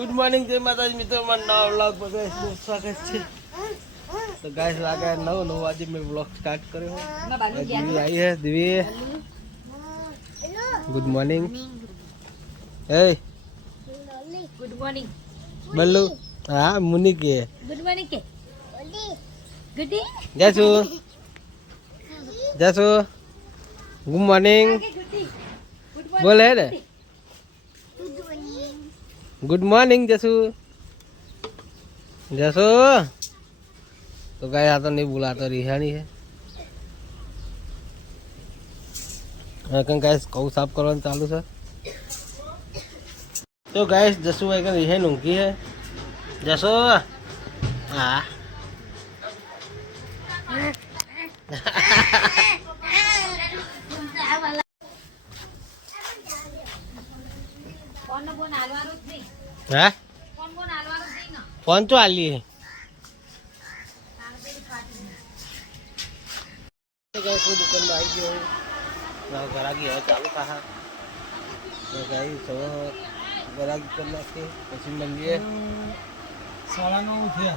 Good morning જય માતાજી મિત્રો, મારું નામ વ્લોગ બધાનું સ્વાગત છે. તો ગાઈસ વાગે 9 વાગે મેં વ્લોગ સ્ટાર્ટ કર્યો. દિવી આવી है Divi. Good morning. Hey good morning Ballu. હા મુની કે ગુડ મોર્નિંગ કે ગુડી જસુ જસુ ગુડ મોર્નિંગ બોલે રે. Good morning Jasu Jasu. तो गाय आता नहीं बुलाता, रिहानी है. गाइस कौ साफ करवाना चालू है. तो गाइस जसू एक रिहान ऊँगी है. जसू हाँ हाँ फोन तो आली है. गाइस वो दुकान में आई गयो ना गरागी है चालू था. तो गाइस सब गरागी करना के પછી મળીએ 9:30 થયા.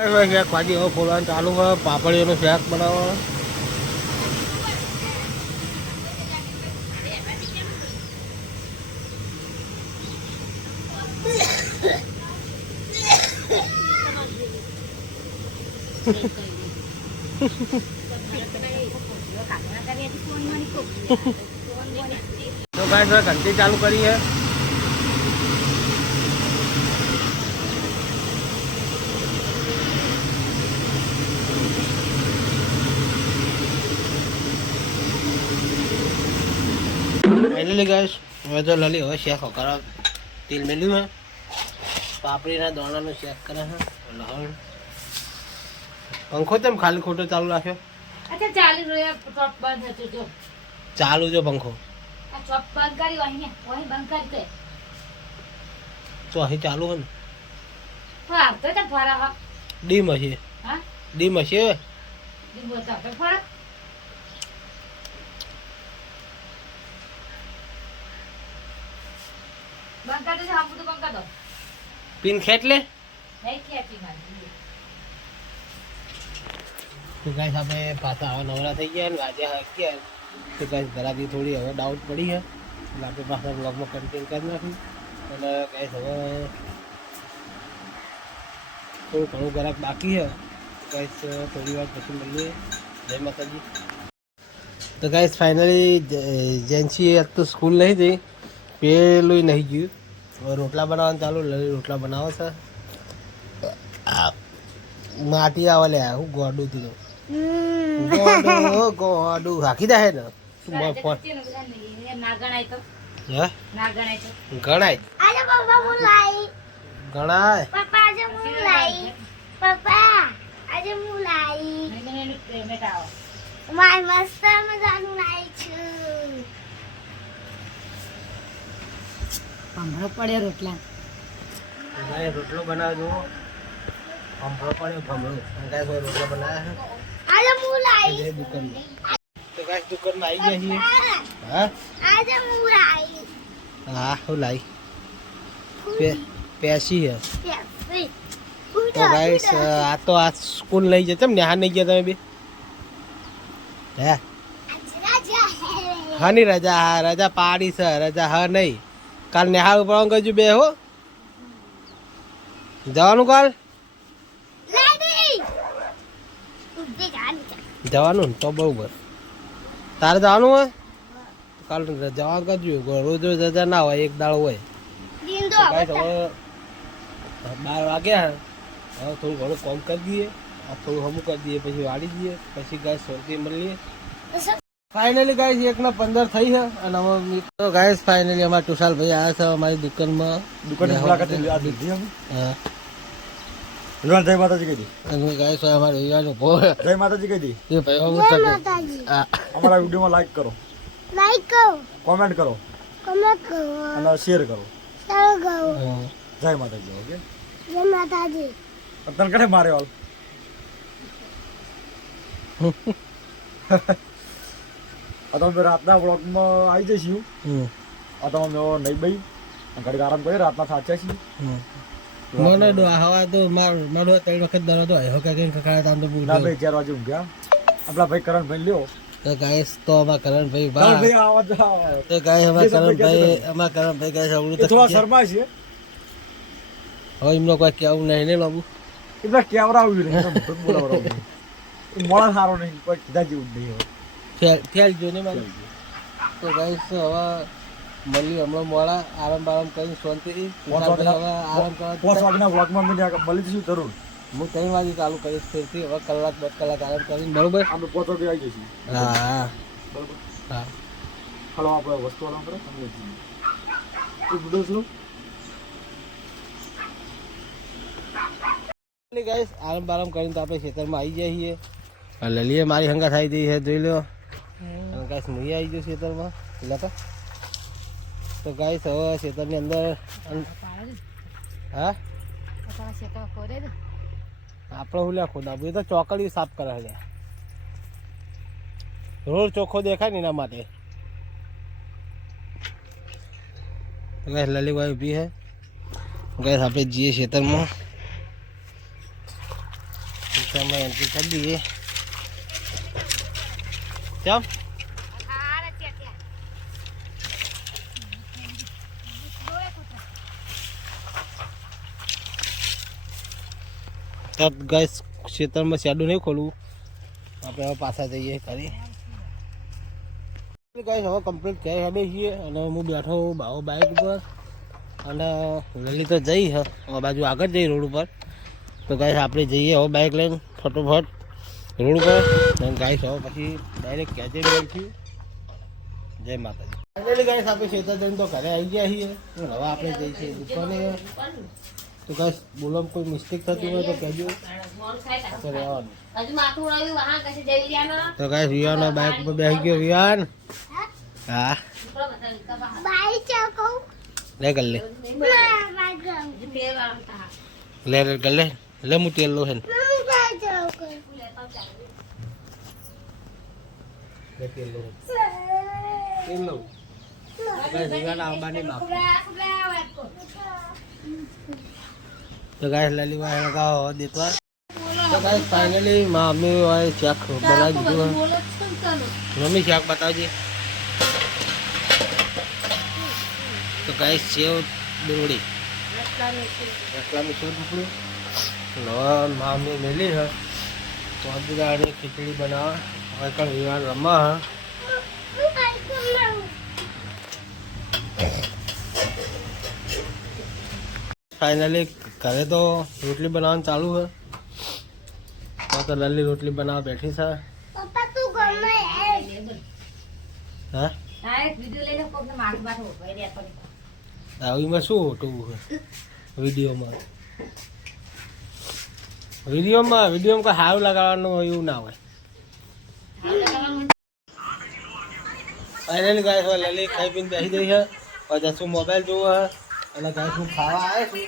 હવે ખાજી હવે ફોલવાનું ચાલુ છે. પાપડીઓનું શાક બનાવવાનું. तो गाइस घंटी चालू करी है. फाइनली गाइस હવે તો લલી હવે શેક કરા તેલ મેલ્યું है. પાપડીના દાણાનું શેક કરે છે. લહણ पंखो तेम खाली खोटो चालू राख्यो. अच्छा चालू रे चॉप बंद है जो चालू जो पंखो आ चॉप बंद करी वही बंद करते तो अही चालू है. हां तो फरा हा डीम है. हां डीम है. दिन बोलता तो फरा बंद कर दे. हम तो बंद कर दो पिन खेच ले. नहीं खेची मारी. तो गाइस આપણે પાછા હવે નવરા થઈ ગયા ને વાજે ગયા. તો ગાइस ઘરાકી થોડી હવે ડાઉટ પડી છે એટલે આપણે પાછા બ્લોગમાં કન્ટિન્યુ કરી નાખી. અને ગાइस હવે થોડું ઘણું ઘરાક બાકી છે. ગાइस થોડી વાર પછી મળીએ. જય માતાજી. તો ગાइस ફાઇનલી જેન્સી આજ તો સ્કૂલ નહીં જઈ. પેલું નહીં ગયું. હવે રોટલા બનાવવાનું ચાલુ. રોટલા બનાવો છે. માટી આવે લે હું ગોડું થી ગોડું રાખી દે ને ना गणाय तो હે ना गणाय तो ગણાય આજે પપ્પા મુલાઈ ગણાય. પપ્પા આજે મુલાઈ પપ્પા આજે મુલાઈ नहीं पेमेंट आओ માય મસ્ત મજાનું નાઈ છું. हमरो पड़े रोटला ગાય રોટલો બનાવજો. ભમરો પડ્યો ભમરો. ગાય કોઈ રોટલો બનાવ્યા આજે મુલાઈ છે દુકાન માં. તો ગાય દુકાન માં આવી ગયા છીએ. હા આજે મુલાઈ હા હું લાઈ પેસી છે. પેસી તો ગાઈસ આ તો આ સ્કૂલ લઈ જતા ને હા નહીં ગયા તમે બી. હે રાજા હે હાની રજા. હા રજા પાડી છે. રજા હા નહીં. કાલ નેહાળ ઉપર કહેજો બે હો જવાનું. કાલ લેડી ઉભી ગાડી જવાનું ને તો બરોબર. તારે જવાનું હોય કાલ જવા કરજો. રોજ રોજ રજા ના હોય, એક દાડો હોય. દીંદો ગાઈસ હવે 12 વાગ્યા. હવે થોડું ઘણું કામ કરી દઈએ. આ થોડું હમું કરી દઈએ પછી વાળી દઈએ. પછી ગાઈસ શાંતિ મળીએ. ફાઇનલી ગાઈસ 1:15 થઈ છે. અને હવે તો ગાઈસ ફાઇનલી અમારા ટુશાલ ભાઈ આવ્યા છે અમારી દુકાનમાં. દુકાનની મુલાકાત લીધી અમે. હા હનુમાન જય માતાજી કહી દી. અને ગાઈસ અમારો હીરાનો ભો જય માતાજી કહી દી. એ ભાઈ હું તક માતાજી આ અમારા વિડીયોમાં લાઈક કરો, લાઈક કરો કોમેન્ટ કરો કમેન્ટ કરો અને શેર કરો. શેર કરો. જય માતાજી. ઓકે જય માતાજી. તને કડે મારે વાલ તમે રાતના બ્લોગમાં આવી જઈશું. આ તમે નહીં ભાઈ ઘડીક આરામ કરી રાતના સાચા છીએ મને હવા તો મારો 3 વખત દરદ હોય હવે કઈ ખખાડે તામ તો ના ભાઈ 4 વાગે ઊંઘ્યા આપણા ભાઈ કરણભાઈ લ્યો તો ગાઈસ તો અમાર કરણભાઈ કરણભાઈ આવાજ તો ગાઈસ અમાર કરણભાઈ ગાઈસ આવડું તો થોડા શર્મા છે હવે એમનો કોઈ કેવું નહીં ને બાબુ એટલે કેવરાવ્યું નહીં મોટો બોલાવરાવ્યું મોળા સારો નહીં કોઈ કીધા જેવું જ નહીં ફેલ જો ને મારે તો ગાઈસ હવે મળી હમણાં મોડા આરામ કરીને શાંતિથી હવે આરામ કરવા 5 વાગ્યાના વ્લોગમાં મને મળી જશું જરૂર હું 3 વાગે ચાલુ કરીશ ફરીથી હવે કલાક 2 કલાક આરામ કરીને બરોબર આપણે 5 વાગે આવી જઈશું હા બરોબર હા હાલો આપણે વસ્તુ આરામ કરો તમને એ વિડિયો શું ગાઈસ આરામ કરીને તો આપણે ખેતરમાં આવી જઈએ છીએ લલીએ મારી હંગા થઈ ગઈ છે જોઈ લો અને ગાઈસ હું આવી ગયો ખેતરમાં લખો તો ગાઈસ હવે ખેતરની અંદર હા આપણે હું લ્યા ખોદા એ તો ચોકડી સાફ કરે છે રોડ ચોખ્ખો દેખાય ને એના માટે તો ગાઈસ લલીભાઈ ઊભી છે ગાઈસ આપણે જઈએ ખેતરમાં ખેતરમાં એન્ટ્રી કરી દઈએ ચમ તબ ગાઈસ ખેતરમાં શેડું નહીં ખોલવું આપણે હવે પાછા જઈએ ઘરે ગાઈસ હવે કમ્પ્લીટ ઘરે હેડે છીએ અને હું બેઠો ભાવ બાઇક ઉપર અને લલી તો જઈ હવે બાજુ આગળ જઈ રોડ ઉપર તો ગાઈસ આપણે જઈએ હવે બાઇક લઈને ફટોફટ રોડ ઉપર અને ગાઈસ હવે પછી ડાયરેક્ટ કેજે બેઠી જય માતાજી ફાઇનલી ગાઈસ આપણે ખેતર જઈને તો ઘરે આવી ગયા છીએ હવે આપણે જઈએ છીએ દુકાને તો ગાઈસ બોલો કોઈ મિસ્ટેક થતી હોય તો કહેજો તો રહેવાનું તો ગાઈસ વિયાનો બાઇક ઉપર બેસી ગયો વિયાન હા બાઈ ચાકો લે કર લે કર લે હું તેલ લો છે મમ્મી બાઈ ચાકો તેલ લો ગાઈસ વિયાન આવવાની બાકી તો ગાઈસ લલી ભાઈ લગાવો દેતવા તો ગાઈસ ફાઇનલી મમ્મી ભાઈ શાક બનાવી દીધું મમ્મી શાક બતાવજે તો ગાઈસ સેવ ડુંગળી રસલામી સેવ ડુંગળી મમ્મી મેલી है તો અજગાની ખીચડી બનાવે હવે કણ વિવાન રમા હ फाइनली घरे तो रोटली बनाना चालू है तो लल्ली रोटली बना बैठी था પપ્પા તું ગમે हाँ આવી में શું હોતું વિડીયો માં હાવ લગાવવાનું એવું ના હોય फाइनली गाइस लल्ली खाई पीने बैठी गई है और जसू मोबाइल જોવો है અને ગાઈસ હું ખાવા આવ્યો છું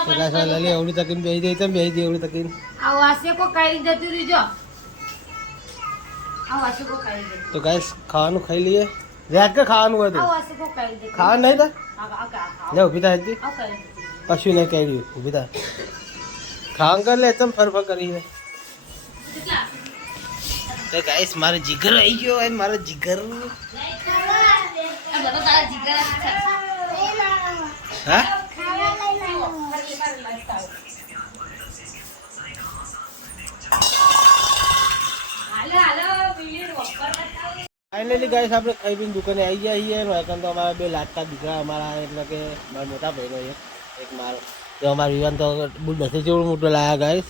તો ગાઈસ લલી એવડી તકીન બેહી ગઈ તો બેહી ગઈ એવડી તકીન તો ગાઈસ ખાવાનું ખાઈ લઈએ રાત કે ખાવાનું હોય તો ખાવાનું નહીં તો લે ઊભી થા હતી કશું નહીં કહી રહ્યું ઊભી થા ખાવાનું કર લે ચમ ફરફર કરી છે તો ગાઈસ મારો જીગર આવી ગયો અને મારો જીગર હા ફાઇનલી ગાઈસ આપણે ખાઈ પીને દુકાને આવી ગયા છીએ એકન તો અમારા બે લાટકા દીકરા અમારા એટલે કે મારા મોટા ભાઈનો એક મારો તો અમારા વિવાન તો બુલ બસે જેવડું મોટું લાયા ગાઈસ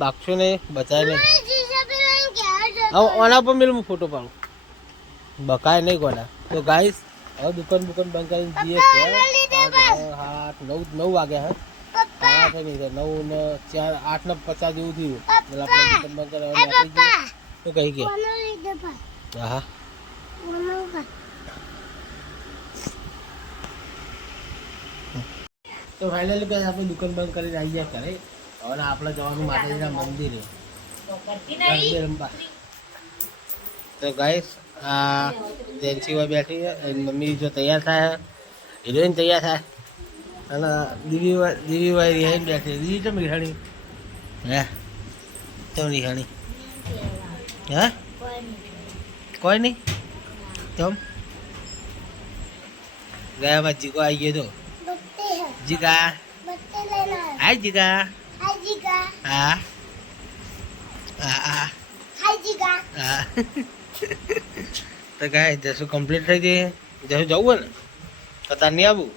બાક્ષો ને બચાય નહીં ઓના પર મેં ફોટો પાડું બકાય નહીં કોના તો ગાઈસ હવે દુકાન બંધ કરીને જઈએ 9 વાગ્યા હા 9 ને 4 8 ને 50 જેવું થયું એટલે આપણે દુકાન બંધ કરવા તો કહી ગયા હા તો ફાઇનલી ગાઈસ આપણે દુકાન બંધ કરીને આવી ગયા ઘરે હવે આપણે જવાનું માતાજીના મંદિરે તો કરતી ગરબે નહીં રમવા. તો ગાઈસ આ જેન્સીમાં બેઠી છે એની મમ્મી જો તૈયાર થાય હિરોઈન તૈયાર થાય અને દીવીભાઈ રિહાઈને બેઠી દીદી ચમ રિહાણી હે ચમ રિહાણી હે કોઈ નહીં ચમ ગયામાં જીગો આવી ગયો તો बत्ते है જીગા बत्ते लेना है હાય જીગા हाय जीगा હા હા હા हाय जीगा હા તો ગાય જશું કમ્પ્લીટ થઈ જઈએ જશું જવું હોય ને તો તાર નહીં આવું